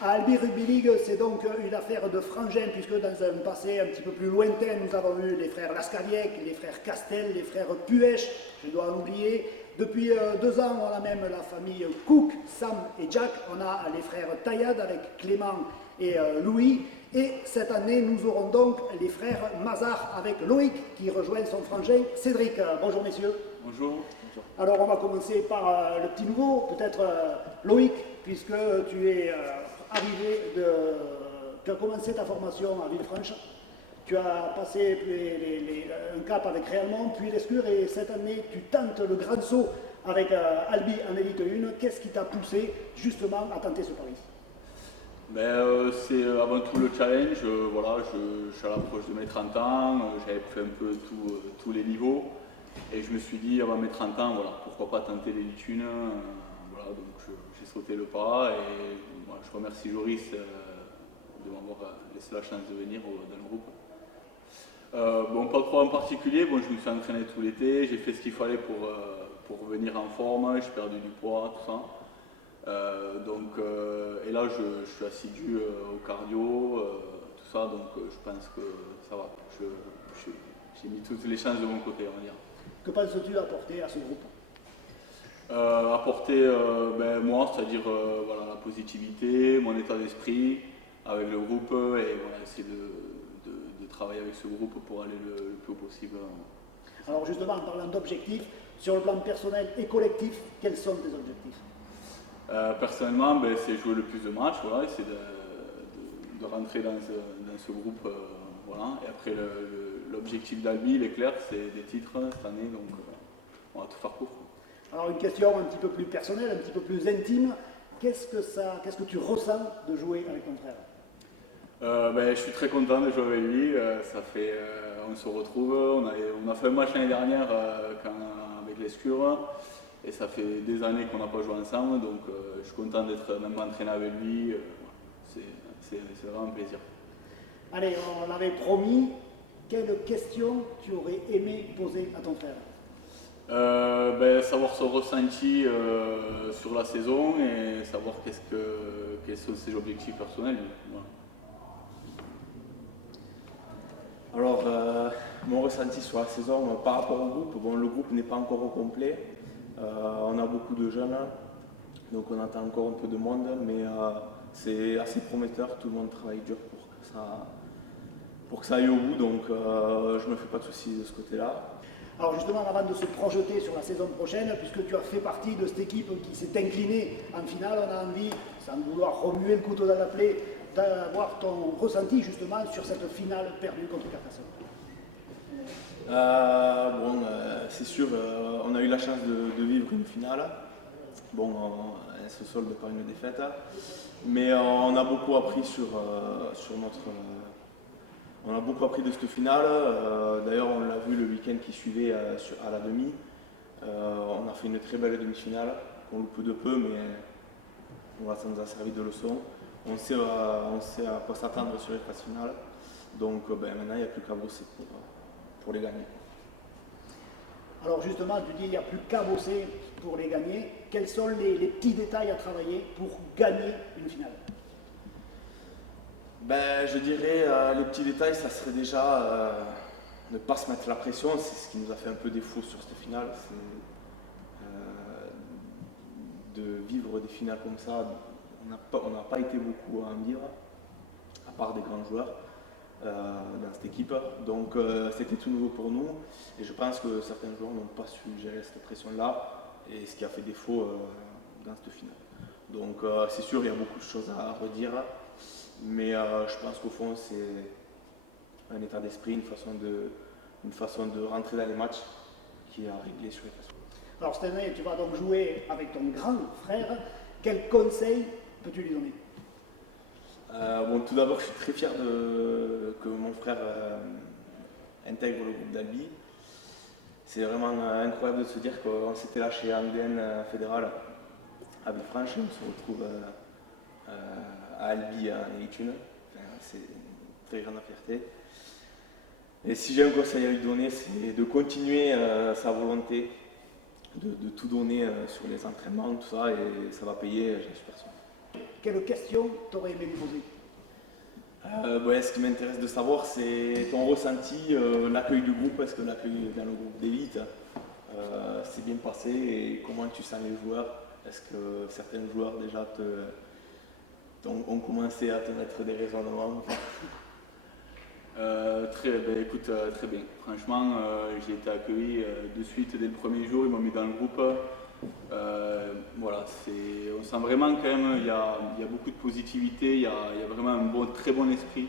À Albi Rugby League, c'est donc une affaire de frangins, puisque dans un passé un petit peu plus lointain, nous avons eu les frères Lascariec, les frères Castel, les frères Puech, je dois en oublier. Depuis 2 ans, on a même la famille Cook, Sam et Jack. On a les frères Taillade avec Clément et Louis. Et cette année, nous aurons donc les frères Mazar avec Loïc qui rejoint son frangin Cédric. Bonjour messieurs. Bonjour. Alors on va commencer par le petit nouveau, peut-être Loïc, puisque tu es tu as commencé ta formation à Villefranche, tu as passé un cap avec Réalmont, puis l'Escure, et cette année tu tentes le grand saut avec Albi en Élite 1. Qu'est-ce qui t'a poussé justement à tenter ce pari? C'est avant tout le challenge. Voilà, je suis à l'approche de mes 30 ans, j'avais fait un peu tous les niveaux. Et je me suis dit, avant mes 30 ans, voilà, pourquoi pas tenter l'élite 1. Voilà, donc j'ai sauté le pas et voilà, je remercie Joris de m'avoir laissé la chance de venir dans le groupe. Pas trop en particulier, je me suis entraîné tout l'été, j'ai fait ce qu'il fallait pour revenir en forme, j'ai perdu du poids, tout ça. Et là je suis assidu au cardio, tout ça, donc je pense que ça va. J'ai mis toutes les chances de mon côté, on va dire. Que penses-tu apporter à ce groupe? Apporter moi, c'est-à-dire voilà, la positivité, mon état d'esprit avec le groupe et voilà, essayer de travailler avec ce groupe pour aller le plus haut possible. Alors justement, en parlant d'objectifs, sur le plan personnel et collectif, quels sont tes objectifs? Personnellement, c'est jouer le plus de matchs, voilà, essayer de rentrer dans ce groupe. Voilà. Et après, l'objectif d'Albi, il est clair, c'est des titres cette année, donc on va tout faire pour. Alors une question un petit peu plus personnelle, un petit peu plus intime, qu'est-ce que tu ressens de jouer avec ton frère? Je suis très content de jouer avec lui, on se retrouve, on a fait un match l'année dernière avec l'Escure, et ça fait des années qu'on n'a pas joué ensemble, donc je suis content d'être même entraîné avec lui, c'est vraiment un plaisir. Allez, on l'avait promis, quelle question tu aurais aimé poser à ton frère? Savoir son ressenti sur la saison et savoir quels sont ses objectifs personnels. Voilà. Alors, mon ressenti sur la saison par rapport au groupe, le groupe n'est pas encore au complet. On a beaucoup de jeunes, donc on attend encore un peu de monde, mais c'est assez prometteur. Tout le monde travaille dur pour que ça aille au bout, donc je ne me fais pas de soucis de ce côté-là. Alors justement, avant de se projeter sur la saison prochaine, puisque tu as fait partie de cette équipe qui s'est inclinée en finale, on a envie, sans vouloir remuer le couteau dans la plaie, d'avoir ton ressenti justement sur cette finale perdue contre Carcassonne. C'est sûr, on a eu la chance de vivre une finale. Elle se solde par une défaite, mais on a beaucoup appris on a beaucoup appris de cette finale. D'ailleurs, on l'a vu le week-end qui suivait à la demi. On a fait une très belle demi-finale. On loupe de peu, mais voilà, ça nous a servi de leçon. On sait à quoi s'attendre sur les phases finales. Donc maintenant, il n'y a plus qu'à bosser pour les gagner. Alors justement, tu dis qu'il n'y a plus qu'à bosser pour les gagner. Quels sont les petits détails à travailler pour gagner une finale? Je dirais, les petits détails, ça serait déjà ne pas se mettre la pression. C'est ce qui nous a fait un peu défaut sur cette finale. C'est de vivre des finales comme ça. On n'a pas été beaucoup à en dire, à part des grands joueurs dans cette équipe. Donc c'était tout nouveau pour nous. Et je pense que certains joueurs n'ont pas su gérer cette pression-là. Et ce qui a fait défaut dans cette finale. Donc c'est sûr, il y a beaucoup de choses à redire. Mais je pense qu'au fond, c'est un état d'esprit, une façon de rentrer dans les matchs qui a réglé sur les façons. Alors cette année, tu vas donc jouer avec ton grand frère. Quel conseil peux-tu lui donner? Tout d'abord, je suis très fier que mon frère intègre le groupe d'Albi. C'est vraiment incroyable de se dire qu'on s'était lâché en DN fédéral à Villefranche. On se retrouve à Albi en Élite 1. C'est une très grande fierté. Et si j'ai un conseil à lui donner, c'est de continuer sa volonté, de tout donner sur les entraînements, tout ça, et ça va payer, j'en suis persuadé. Quelle question t'aurais aimé lui poser? Ce qui m'intéresse de savoir, c'est ton ressenti, l'accueil du groupe. Est-ce que l'accueil dans le groupe d'élite s'est bien passé et comment tu sens les joueurs? Est-ce que certains joueurs déjà ont commencé à te mettre des raisonnements? Très bien. Franchement, j'ai été accueilli de suite dès le premier jour, ils m'ont mis dans le groupe. On sent vraiment quand même, il y a beaucoup de positivité, il y a vraiment un très bon esprit.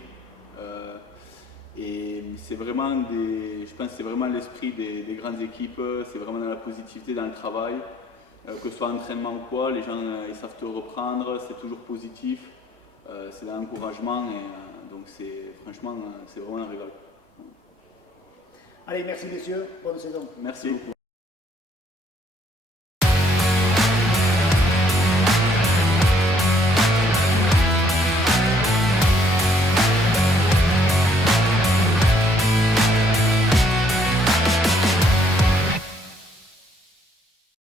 Et c'est vraiment je pense que c'est vraiment l'esprit des grandes équipes, c'est vraiment dans la positivité, dans le travail. Que ce soit entraînement ou quoi, les gens ils savent te reprendre, c'est toujours positif, c'est de l'encouragement et donc franchement c'est vraiment un régal. Allez, merci messieurs, bonne saison. Merci beaucoup.